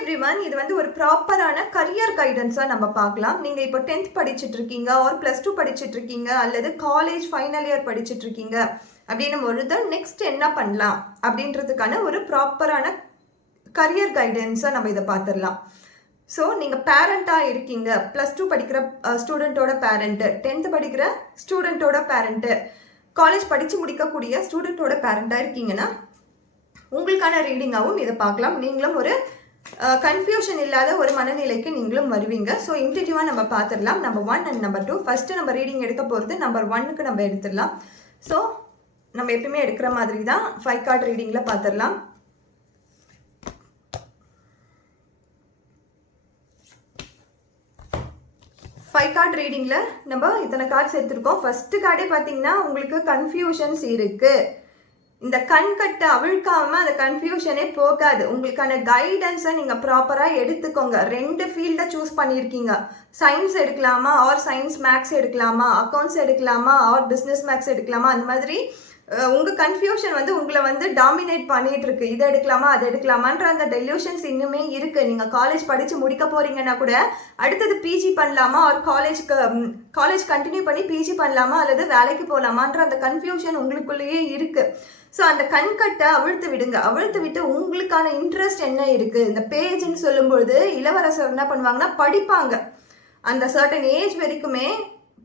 Everyone, இது வந்து ஒரு ப்ராப்பரான கரியர் கைடன்ஸாக நம்ம பார்க்கலாம். நீங்கள் இப்போ 10th படிச்சுட்டு இருக்கீங்க, ஆர் +2 படிச்சுட்டு இருக்கீங்க, அல்லது காலேஜ் ஃபைனல் இயர் படிச்சுட்டு இருக்கீங்க அப்படின்னும் பொழுது நெக்ஸ்ட் என்ன பண்ணலாம் அப்படின்றதுக்கான ஒரு ப்ராப்பரான கரியர் கைடன்ஸாக நம்ம இதை பார்த்துடலாம். ஸோ நீங்கள் பேரண்ட்டாக இருக்கீங்க, +2 படிக்கிற ஸ்டூடெண்ட்டோட பேரண்ட்டு, 10th படிக்கிற ஸ்டூடெண்ட்டோட பேரண்ட்டு, காலேஜ் படித்து முடிக்கக்கூடிய ஸ்டூடெண்ட்டோட பேரண்ட்டாக இருக்கீங்கன்னா உங்களுக்கான ரீடிங்காகவும் இதை பார்க்கலாம். நீங்களும் ஒரு கன்ஃபியூஷன் இல்லாத ஒரு மனநிலைக்கு நீங்களும் வருவீங்க. ஸோ இன்டிடியூவாக நம்ம பார்த்துடலாம். Number 1 and number 2. ஃபஸ்ட்டு நம்ம ரீடிங் எடுக்க போகிறது நம்பர் 1க்கு நம்ம எடுத்துடலாம். ஸோ நம்ம எப்பயுமே எடுக்கிற மாதிரி தான் 5 கார்டு ரீடிங்கில் பார்த்துடலாம். ஃபைவ் கார்டு ரீடிங்கில் நம்ம இத்தனை கார்ட்ஸ் எடுத்துருக்கோம். ஃபஸ்ட்டு கார்டே பார்த்தீங்கன்னா உங்களுக்கு கன்ஃபியூஷன்ஸ் இருக்குது. இந்த கண்கட்டை அவிழ்க்காம அந்த கன்ஃபியூஷனே போகாது. உங்களுக்கான கைடன்ஸை நீங்கள் ப்ராப்பராக எடுத்துக்கோங்க. 2 ஃபீல்டை சூஸ் பண்ணியிருக்கீங்க. சயின்ஸ் எடுக்கலாமா, ஆர் சயின்ஸ் மேக்ஸ் எடுக்கலாமா, அக்கௌண்ட்ஸ் எடுக்கலாமா, ஆர் பிஸ்னஸ் மேக்ஸ் எடுக்கலாமா, அந்த மாதிரி உங்கள் கன்ஃபியூஷன் வந்து உங்களை வந்து டாமினேட் பண்ணிகிட்டு இருக்கு. இதை எடுக்கலாமா அதை எடுக்கலாமான்ற அந்த டெல்யூஷன்ஸ் இன்னுமே இருக்குது. நீங்கள் காலேஜ் படித்து முடிக்க போகிறீங்கன்னா கூட அடுத்தது பிஜி பண்ணலாமா, ஆர் காலேஜ் கண்டினியூ பண்ணி பிஜி பண்ணலாமா, அல்லது வேலைக்கு போகலாமான்ற அந்த கன்ஃபியூஷன் உங்களுக்குள்ளேயே இருக்குது. ஸோ அந்த கண்கட்டை அவிழ்த்து விடுங்க. அவிழ்த்து விட்டு உங்களுக்கான இன்ட்ரெஸ்ட் என்ன இருக்குது. இந்த பேஜ்ன்னு சொல்லும்பொழுது இளவரசர் என்ன பண்ணுவாங்கன்னா படிப்பாங்க. அந்த சர்டன் ஏஜ் வரைக்குமே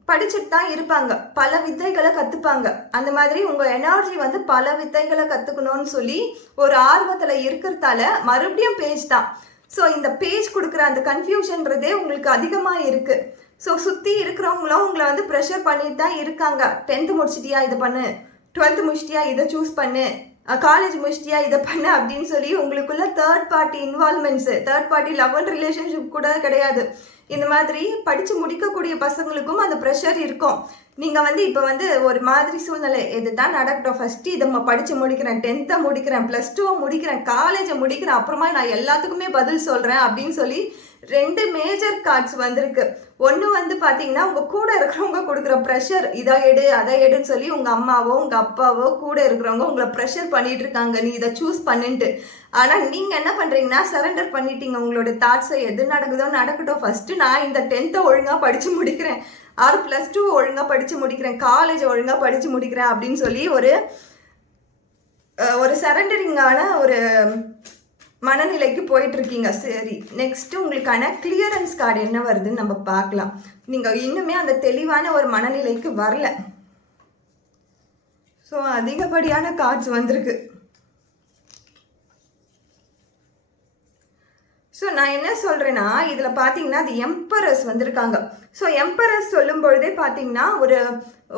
படிச்சுட்டு தான் இருப்பாங்க. பல வித்தைகளை கற்றுப்பாங்க. அந்த மாதிரி உங்கள் எனர்ஜி வந்து பல வித்தைகளை கற்றுக்கணும்னு சொல்லி ஒரு ஆர்வத்தில் இருக்கிறதால மறுபடியும் பேஜ் தான். ஸோ இந்த பேஜ் கொடுக்குற அந்த கன்ஃபியூஷன்றதே உங்களுக்கு அதிகமாக இருக்குது. ஸோ சுற்றி இருக்கிறவங்களும் உங்களை வந்து ப்ரெஷர் பண்ணிட்டு தான் இருக்காங்க. 10th முடிச்சிட்டியா இதை பண்ணு, 12th முடிச்சிட்டியா இதை சூஸ் பண்ணு, காலேஜ் முடிச்சிட்டியா இதை பண்ணு அப்படின்னு சொல்லி உங்களுக்குள்ள third party involvements, third party love and relationship கூட கிடையாது. இந்த மாதிரி படித்து முடிக்கக்கூடிய பசங்களுக்கும் அந்த ப்ரெஷர் இருக்கும். நீங்கள் வந்து இப்போ வந்து ஒரு மாதிரி சூழ்நிலை இது தான் நடக்கட்டும், ஃபஸ்ட்டு இதை படித்து முடிக்கிறேன், 10th முடிக்கிறேன், +2 முடிக்கிறேன், காலேஜை முடிக்கிறேன், அப்புறமா நான் எல்லாத்துக்குமே பதில் சொல்கிறேன் அப்படின்னு சொல்லி 2 மேஜர் கார்ட்ஸ் வந்திருக்கு. ஒன்று வந்து பார்த்தீங்கன்னா உங்கள் கூட இருக்கிறவங்க கொடுக்குற ப்ரெஷர், இதை எடு அதை எடுன்னு சொல்லி உங்கள் அம்மாவோ உங்கள் அப்பாவோ கூட இருக்கிறவங்க உங்களை ப்ரெஷர் பண்ணிட்டு இருக்காங்க, நீ இதை சூஸ் பண்ணிட்டு. ஆனால் நீங்கள் என்ன பண்ணுறீங்கன்னா சரண்டர் பண்ணிட்டீங்க உங்களோட தாட்ஸை. எது நடக்குதோ நடக்கட்டும், ஃபஸ்ட்டு நான் இந்த 10th ஒழுங்காக படித்து முடிக்கிறேன், ஆர் +2 ஒழுங்காக படித்து முடிக்கிறேன், காலேஜ் ஒழுங்காக படித்து முடிக்கிறேன் அப்படின்னு சொல்லி ஒரு சரண்டரிங்கான ஒரு மனநிலைக்கு போயிட்டு இருக்கீங்க. சரி, நெக்ஸ்ட்டு உங்களுக்கான கிளியரன்ஸ் கார்டு என்ன வருதுன்னு நம்ம பார்க்கலாம். நீங்கள் இன்னுமே அந்த தெளிவான ஒரு மனநிலைக்கு வரல. ஸோ அதிகப்படியான கார்ட்ஸ் வந்திருக்கு. ஸோ நான் என்ன சொல்கிறேன்னா இதில் பார்த்தீங்கன்னா அது எம்பரஸ் வந்திருக்காங்க. ஸோ எம்பரஸ் சொல்லும் பொழுதே பார்த்தீங்கன்னா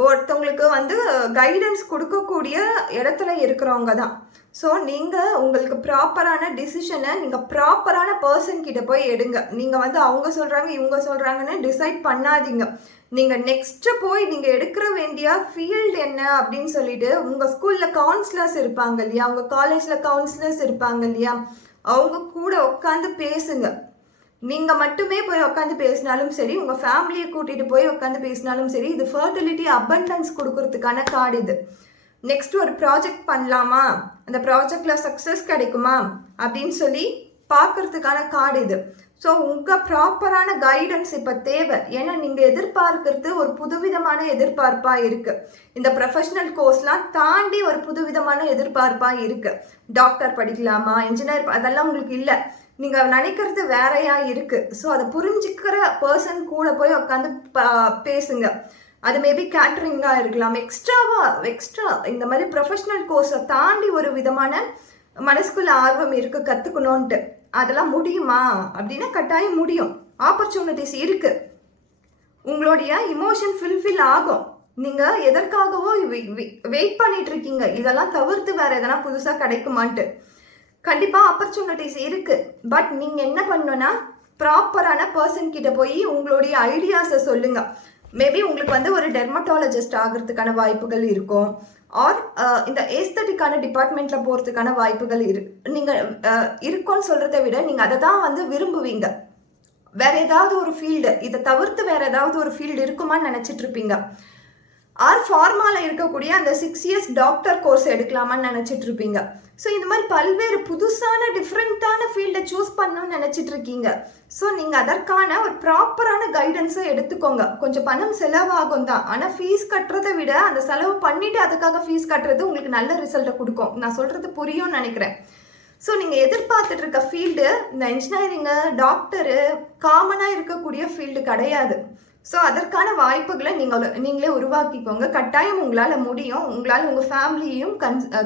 ஒருத்தவங்களுக்கு வந்து கைடன்ஸ் கொடுக்கக்கூடிய இடத்துல இருக்கிறவங்க தான். ஸோ நீங்கள் உங்களுக்கு ப்ராப்பரான டிசிஷனை நீங்கள் ப்ராப்பரான பர்சன் கிட்ட போய் எடுங்க. நீங்கள் வந்து அவங்க சொல்கிறாங்க இவங்க சொல்கிறாங்கன்னு டிசைட் பண்ணாதீங்க. நீங்கள் நெக்ஸ்ட்டு போய் நீங்கள் எடுக்கிற வேண்டிய ஃபீல்டு என்ன அப்படின்னு சொல்லிட்டு உங்கள் ஸ்கூலில் கவுன்சிலர்ஸ் இருப்பாங்க இல்லையா, உங்கள் காலேஜில் கவுன்சிலர்ஸ் இருப்பாங்க இல்லையா, அவங்க கூட உட்காந்து பேசுங்க. நீங்கள் மட்டுமே போய் உட்காந்து பேசினாலும் சரி, உங்கள் ஃபேமிலியை கூட்டிகிட்டு போய் உட்காந்து பேசினாலும் சரி, இது ஃபர்டிலிட்டி அபண்டன்ஸ் கொடுக்கறதுக்கான கார்டு இது. நெக்ஸ்ட் ஒரு ப்ராஜெக்ட் பண்ணலாமா, அந்த ப்ராஜெக்டில் சக்ஸஸ் கிடைக்குமா அப்படின்னு சொல்லி பார்க்கறதுக்கான கார்டு இது. ஸோ உங்கள் ப்ராப்பரான கைடன்ஸ் இப்போ தேவை. ஏன்னா நீங்கள் எதிர்பார்க்கறது ஒரு புதுவிதமான எதிர்பார்ப்பாக இருக்குது. இந்த ப்ரொஃபஷ்னல் கோர்ஸ்லாம் தாண்டி ஒரு புதுவிதமான எதிர்பார்ப்பாக இருக்குது. டாக்டர் படிக்கலாமா, இன்ஜினியர், அதெல்லாம் உங்களுக்கு இல்லை. நீங்கள் நினைக்கிறது வேறையாக இருக்குது. ஸோ அதை புரிஞ்சுக்கிற பர்சன் கூட போய் உட்காந்து பேசுங்க. அது மேபி கேட்ரிங்காக இருக்கலாம், எக்ஸ்ட்ரா இந்த மாதிரி ப்ரொஃபஷ்னல் கோர்ஸை தாண்டி ஒரு விதமான மனசுக்குள்ள ஆர்வம் இருக்குது கற்றுக்கணுன்ட்டு. அதெல்லாம் முடியுமா அப்படின்னா கட்டாயம் முடியும். ஆப்பர்ச்சுனிட்டிஸ் இருக்குது. உங்களுடைய இமோஷன் ஃபுல்ஃபில் ஆகும். நீங்கள் எதற்காகவோ வெயிட் பண்ணிட்டு இருக்கீங்க, இதெல்லாம் தவிர்த்து வேறு எதனா புதுசாக கிடைக்குமான்ட்டு. கண்டிப்பாக ஆப்பர்ச்சுனிட்டிஸ் இருக்குது. பட் நீங்கள் என்ன பண்ணணுன்னா ப்ராப்பரான பர்சன் கிட்ட போய் உங்களுடைய ஐடியாஸை சொல்லுங்கள். மேபி உங்களுக்கு வந்து ஒரு டெர்மட்டாலஜிஸ்ட் ஆகிறதுக்கான வாய்ப்புகள் இருக்கும், ஆர் இந்த ஏஸ்தட்டிக்கான டிபார்ட்மெண்ட்டில் போகிறதுக்கான வாய்ப்புகள் நீங்கள் இருக்கும்னு சொல்கிறத விட நீங்கள் அதை தான் வந்து விரும்புவீங்க. வேறு ஏதாவது ஒரு ஃபீல்டு, இதை தவிர்த்து வேறு ஏதாவது ஒரு ஃபீல்டு இருக்குமான்னு நினச்சிட்ருப்பீங்க. ஆர் ஃபார்மாவில் இருக்கக்கூடிய அந்த 6 இயர்ஸ் டாக்டர் கோர்ஸ் எடுக்கலாமான்னு நினச்சிட்டு இருப்பீங்க. ஸோ இந்த மாதிரி பல்வேறு புதுசான டிஃப்ரெண்ட்டான ஃபீல்டை சூஸ் பண்ணணும்னு நினச்சிட்டு இருக்கீங்க. ஸோ நீங்கள் அதற்கான ஒரு ப்ராப்பரான கைடன்ஸை எடுத்துக்கோங்க. கொஞ்சம் பணம் செலவாகும் தான், ஆனால் ஃபீஸ் கட்டுறதை விட அந்த செலவு பண்ணிவிட்டு அதுக்காக ஃபீஸ் கட்டுறது உங்களுக்கு நல்ல ரிசல்ட்டை கொடுக்கும். நான் சொல்கிறது புரியும்னு நினைக்கிறேன். ஸோ நீங்கள் எதிர்பார்த்துட்டு இருக்க ஃபீல்டு இந்த இன்ஜினியரிங்கு, டாக்டரு காமனாக இருக்கக்கூடிய ஃபீல்டு கிடையாது. ஸோ அதற்கான வாய்ப்புகளை நீங்களே உருவாக்கிக்கோங்க. கட்டாயம் உங்களால் முடியும். உங்களால் உங்கள் ஃபேமிலியையும்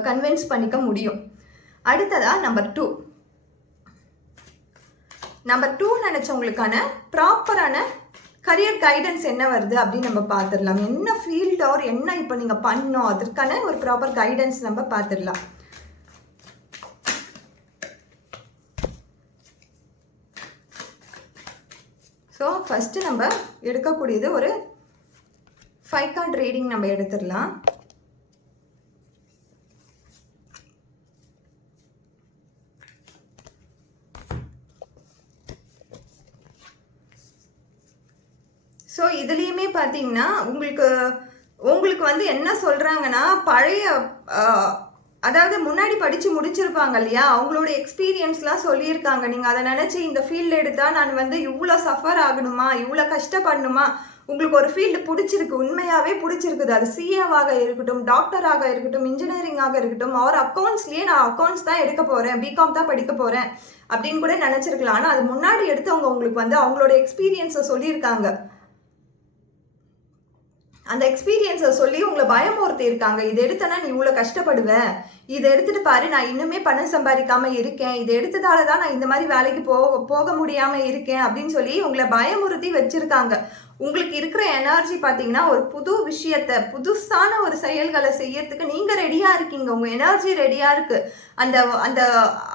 கன்வின்ஸ் பண்ணிக்க முடியும். அடுத்ததாக நம்பர் டூ நினச்சவங்களுக்கான ப்ராப்பரான கரியர் கைடன்ஸ் என்ன வருது அப்படின்னு நம்ம பார்த்துடலாம். என்ன ஃபீல்டு ஆர் என்ன இப்போ நீங்கள் பண்ணோம் அதற்கான ஒரு ப்ராப்பர் கைடன்ஸ் நம்ம பார்த்துடலாம். ஸோ ஃபஸ்ட்டு நம்ம எடுக்கக்கூடியது ஒரு 5 கார்டு ரீடிங் நம்ம எடுத்துடலாம். ஸோ இதுலேயுமே பார்த்தீங்கன்னா உங்களுக்கு வந்து என்ன சொல்கிறாங்கன்னா, பழைய அதாவது முன்னாடி படித்து முடிச்சிருப்பாங்க இல்லையா, அவங்களோட எக்ஸ்பீரியன்ஸ்லாம் சொல்லியிருக்காங்க. நீங்கள் அதை நினச்சி இந்த ஃபீல்டு எடுத்தால் நான் வந்து இவ்வளோ சஃபர் ஆகணுமா, இவ்வளோ கஷ்டப்படணுமா, உங்களுக்கு ஒரு ஃபீல்டு பிடிச்சிருக்கு, உண்மையாகவே பிடிச்சிருக்குது. அது சிஏவாக இருக்கட்டும், டாக்டராக இருக்கட்டும், இன்ஜினியரிங்காக இருக்கட்டும், அவர் அக்கௌண்ட்ஸ்லேயே நான் அக்கௌண்ட்ஸ் தான் எடுக்க போகிறேன், பிகாம் தான் படிக்க போகிறேன் அப்படின்னு கூட நினச்சிருக்கலாம். ஆனால் அது முன்னாடி எடுத்தவங்க உங்களுக்கு வந்து அவங்களோட எக்ஸ்பீரியன்ஸை சொல்லியிருக்காங்க. அந்த எக்ஸ்பீரியன்ஸை சொல்லி உங்களை பயமுறுத்தி இருக்காங்க. இதை எடுத்தனா நீ இவ்வளோ கஷ்டப்படுவேன், இதை எடுத்துட்டு பாரு நான் இன்னுமே பணம் சம்பாதிக்காமல் இருக்கேன், இதை எடுத்ததால தான் நான் இந்த மாதிரி வேலைக்கு போக முடியாமல் இருக்கேன் அப்படின்னு சொல்லி உங்களை பயமுறுத்தி வச்சுருக்காங்க. உங்களுக்கு இருக்கிற எனர்ஜி பார்த்தீங்கன்னா ஒரு புது விஷயத்தை, புதுசான ஒரு செயல்களை செய்யறதுக்கு நீங்கள் ரெடியாக இருக்கீங்க. உங்கள் எனர்ஜி ரெடியாக இருக்குது. அந்த அந்த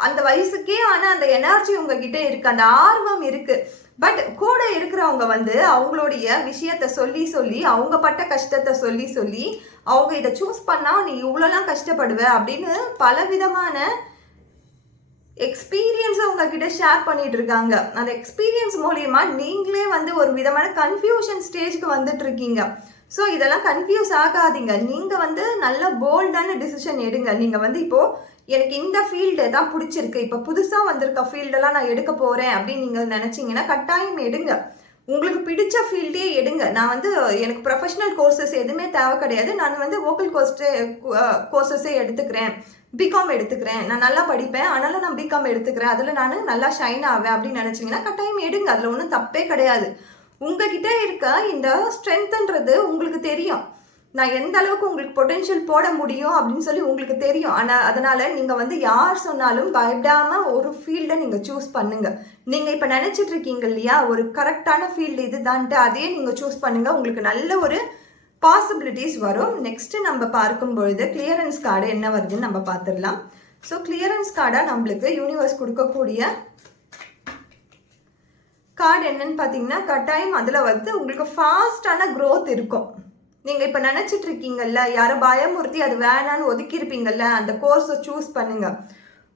அந்த வயசுக்கே ஆனால் அந்த எனர்ஜி உங்ககிட்ட இருக்குது, அந்த ஆர்வம் இருக்குது. பட் கூட இருக்கிறவங்க வந்து அவங்களுடைய விஷயத்த சொல்லி அவங்க பட்ட கஷ்டத்தை சொல்லி அவங்க இதை சூஸ் பண்ணால் நீ இவ்வளோலாம் கஷ்டப்படுவ அப்படின்னு பலவிதமான எக்ஸ்பீரியன்ஸை உங்ககிட்ட ஷேர் பண்ணிட்டு இருக்காங்க. அந்த எக்ஸ்பீரியன்ஸ் மூலியமா நீங்களே வந்து ஒரு விதமான கன்ஃபியூஷன் ஸ்டேஜ்க்கு வந்துட்டு இருக்கீங்க. ஸோ இதெல்லாம் கன்ஃபியூஸ் ஆகாதீங்க. நீங்கள் வந்து நல்ல போல்டான டிசிஷன் எடுங்க. நீங்கள் வந்து இப்போது எனக்கு இந்த ஃபீல்டு தான் பிடிச்சிருக்கு, இப்போ புதுசாக வந்திருக்க ஃபீல்டெல்லாம் நான் எடுக்க போகிறேன் அப்படின்னு நீங்கள் நினச்சிங்கன்னா கட்டாயம் எடுங்க. உங்களுக்கு பிடிச்ச ஃபீல்டே எடுங்க. நான் வந்து எனக்கு ப்ரொஃபஷனல் கோர்சஸ் எதுவுமே தேவை கிடையாது, நான் வந்து வோக்கல் கோர்சஸே எடுத்துக்கிறேன், பிகாம் எடுத்துக்கிறேன், நான் நல்லா படிப்பேன் அதனால நான் பிகாம் எடுத்துக்கிறேன், அதில் நான் நல்லா ஷைன் ஆவேன் அப்படின்னு நினச்சிங்கன்னா கட்டாயம் எடுங்க. அதில் ஒன்றும் தப்பே கிடையாது. உங்ககிட்ட இருக்க இந்த ஸ்ட்ரென்த்ன்றது உங்களுக்கு தெரியும். நான் எந்த அளவுக்கு உங்களுக்கு பொட்டென்ஷியல் போட முடியும் அப்படின்னு சொல்லி உங்களுக்கு தெரியும். ஆனால் அதனால் நீங்கள் வந்து யார் சொன்னாலும் பயப்படாமல் ஒரு ஃபீல்டை நீங்கள் சூஸ் பண்ணுங்கள். நீங்கள் இப்போ நினச்சிட்டு இருக்கீங்க இல்லையா ஒரு கரெக்டான ஃபீல்டு இதுதான்ட்டு, அதே நீங்கள் சூஸ் பண்ணுங்கள். உங்களுக்கு நல்ல ஒரு பாசிபிலிட்டிஸ் வரும். நெக்ஸ்ட்டு நம்ம பார்க்கும்பொழுது கிளியரன்ஸ் கார்டு என்ன வருதுன்னு நம்ம பார்த்துடலாம். ஸோ கிளியரன்ஸ் கார்டாக நம்மளுக்கு யூனிவர்ஸ் கொடுக்கக்கூடிய கார்டு என்னன்னு பார்த்தீங்கன்னா, கட்டாயம் அதில் வந்து உங்களுக்கு ஃபாஸ்டான க்ரோத் இருக்கும். நீங்கள் இப்போ நினச்சிட்டு இருக்கீங்கல்ல, யாரை பயமுறுத்தி அது வேணான்னு ஒதுக்கியிருப்பீங்கல்ல, அந்த கோர்ஸை சூஸ் பண்ணுங்கள்.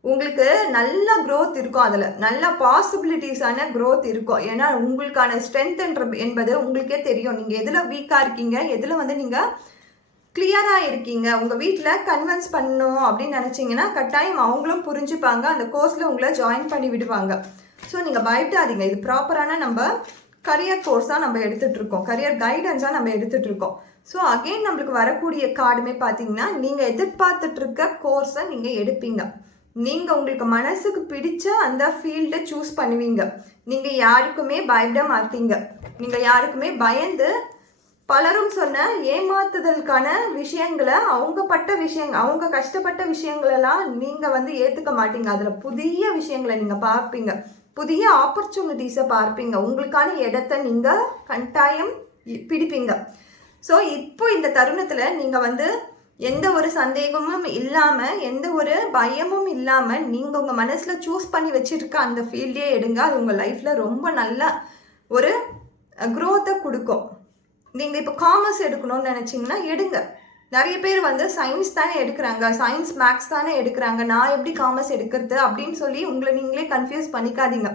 உங்களுக்கு நல்ல க்ரோத் இருக்கும், அதில் நல்ல பாசிபிலிட்டிஸான க்ரோத் இருக்கும். ஏன்னா உங்களுக்கான ஸ்ட்ரென்த் என்பது உங்களுக்கே தெரியும். நீங்கள் எதில் வீக்காக இருக்கீங்க, எதில் வந்து நீங்கள் கிளியராக இருக்கீங்க. உங்கள் வீட்டில் கன்வின்ஸ் பண்ணணும் அப்படின்னு நினச்சிங்கன்னா கட்டாயம் அவங்களும் புரிஞ்சுப்பாங்க, அந்த கோர்ஸில் உங்களை ஜாயின் பண்ணி விடுவாங்க. ஸோ நீங்கள் பயப்படாதீங்க. இது ப்ராப்பரான நம்ம கரியர் கோர்ஸாக நம்ம எடுத்துகிட்ருக்கோம், கரியர் கைடன்ஸாக நம்ம எடுத்துகிட்ருக்கோம். ஸோ அகெயின் நம்மளுக்கு வரக்கூடிய கார்டுமே பார்த்தீங்கன்னா, நீங்கள் எதிர்பார்த்துட்ருக்க கோர்ஸை நீங்கள் எடுப்பீங்க. நீங்கள் உங்களுக்கு மனசுக்கு பிடிச்ச அந்த ஃபீல்டை சூஸ் பண்ணுவீங்க. நீங்கள் யாருக்குமே பயப்பட மாட்டீங்க. நீங்கள் யாருக்குமே பயந்து பலரும் சொன்ன ஏமாத்துதலுக்கான விஷயங்களை, அவங்க கஷ்டப்பட்ட விஷயங்களெல்லாம் நீங்கள் வந்து ஏற்றுக்க மாட்டீங்க. அதில் புதிய விஷயங்களை நீங்கள் பார்ப்பீங்க, புதிய ஆப்பர்ச்சுனிட்டிஸை பார்ப்பீங்க, உங்களுக்கான இடத்த நீங்கள் கட்டாயம் பிடிப்பீங்க. ஸோ இப்போ இந்த தருணத்தில் நீங்கள் வந்து எந்த ஒரு சந்தேகமும் இல்லாமல், எந்த ஒரு பயமும் இல்லாமல் நீங்கள் உங்கள் மனசில் சூஸ் பண்ணி வச்சுருக்க அந்த ஃபீல்டே எடுங்க. அது உங்கள் லைஃப்பில் ரொம்ப நல்ல ஒரு க்ரோத்தை கொடுக்கும். நீங்கள் இப்போ காமர்ஸ் எடுக்கணும்னு நினச்சிங்கன்னா எடுங்க. நிறைய பேர் வந்து சயின்ஸ் தானே எடுக்கிறாங்க, சயின்ஸ் மேக்ஸ் தானே எடுக்கிறாங்க, நான் எப்படி காமர்ஸ் எடுக்கிறது அப்படின்னு சொல்லி உங்களை நீங்களே கன்ஃபியூஸ் பண்ணிக்காதீங்க.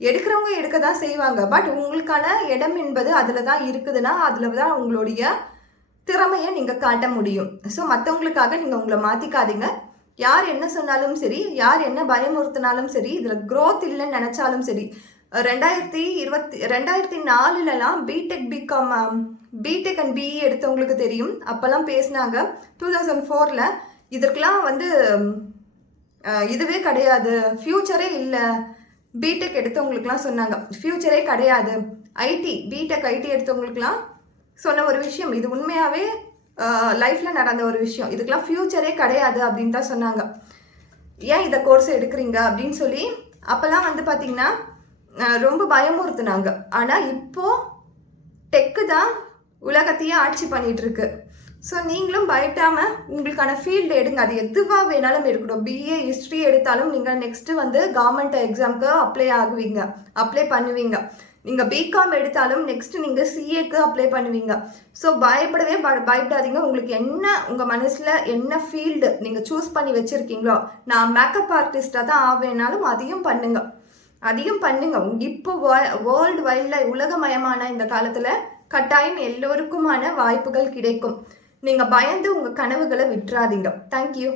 எடுக்கிறவங்க எடுக்க தான் செய்வாங்க. பட் உங்களுக்கான இடம் என்பது அதில் தான் இருக்குதுன்னா அதில் தான் உங்களுடைய திறமையை நீங்கள் காட்ட முடியும். ஸோ மற்றவங்களுக்காக நீங்கள் உங்களை மாற்றிக்காதீங்க. யார் என்ன சொன்னாலும் சரி, யார் என்ன பயமுறுத்தினாலும் சரி, இதில் க்ரோத் இல்லைன்னு நினச்சாலும் சரி. 2004 பிடெக் அண்ட் பிஇ எடுத்தவங்களுக்கு தெரியும். அப்போல்லாம் பேசினாங்க 2004 இதற்கெல்லாம் வந்து இதுவே கிடையாது, ஃப்யூச்சரே இல்லை. பிடெக் எடுத்தவங்களுக்குலாம் சொன்னாங்க ஃப்யூச்சரே கிடையாது. பிடெக் ஐடி எடுத்தவங்களுக்குலாம் சொன்ன ஒரு விஷயம், இது உண்மையாகவே லைஃப்பில் நடந்த ஒரு விஷயம். இதுக்கெல்லாம் ஃப்யூச்சரே கிடையாது அப்படின்னு தான் சொன்னாங்க. ஏன் இதை கோர்ஸ் எடுக்கிறீங்க அப்படின்னு சொல்லி அப்போல்லாம் வந்து பார்த்திங்கன்னா ரொம்ப பயமுறுத்துனாங்க. ஆனால் இப்போது டெக்கு தான் உலகத்தையே ஆட்சி பண்ணிகிட்ருக்கு. ஸோ நீங்களும் பயப்படாமல் உங்களுக்கான ஃபீல்டு எடுங்க. அது எதுவாக வேணாலும் இருக்கட்டும். பிஏ ஹிஸ்ட்ரி எடுத்தாலும் நீங்கள் நெக்ஸ்ட்டு வந்து கவர்மெண்ட் எக்ஸாமுக்கு அப்ளை பண்ணுவீங்க. நீங்கள் பிகாம் எடுத்தாலும் நெக்ஸ்ட்டு நீங்கள் சிஏக்கு அப்ளை பண்ணுவீங்க. ஸோ பயப்படாதீங்க. உங்களுக்கு என்ன உங்கள் மனசில் என்ன ஃபீல்டு நீங்கள் சூஸ் பண்ணி வச்சுருக்கீங்களோ, நான் மேக்கப் ஆர்டிஸ்டாக தான் ஆவேனாலும் அதையும் பண்ணுங்க. இப்போ வேர்ல்டு வைல்டில் உலகமயமான இந்த காலத்தில் கட்டாயம் எல்லோருக்குமான வாய்ப்புகள் கிடைக்கும். நீங்கள் பயந்து உங்கள் கனவுகளை விட்டுறாதீங்க. தேங்க்யூ.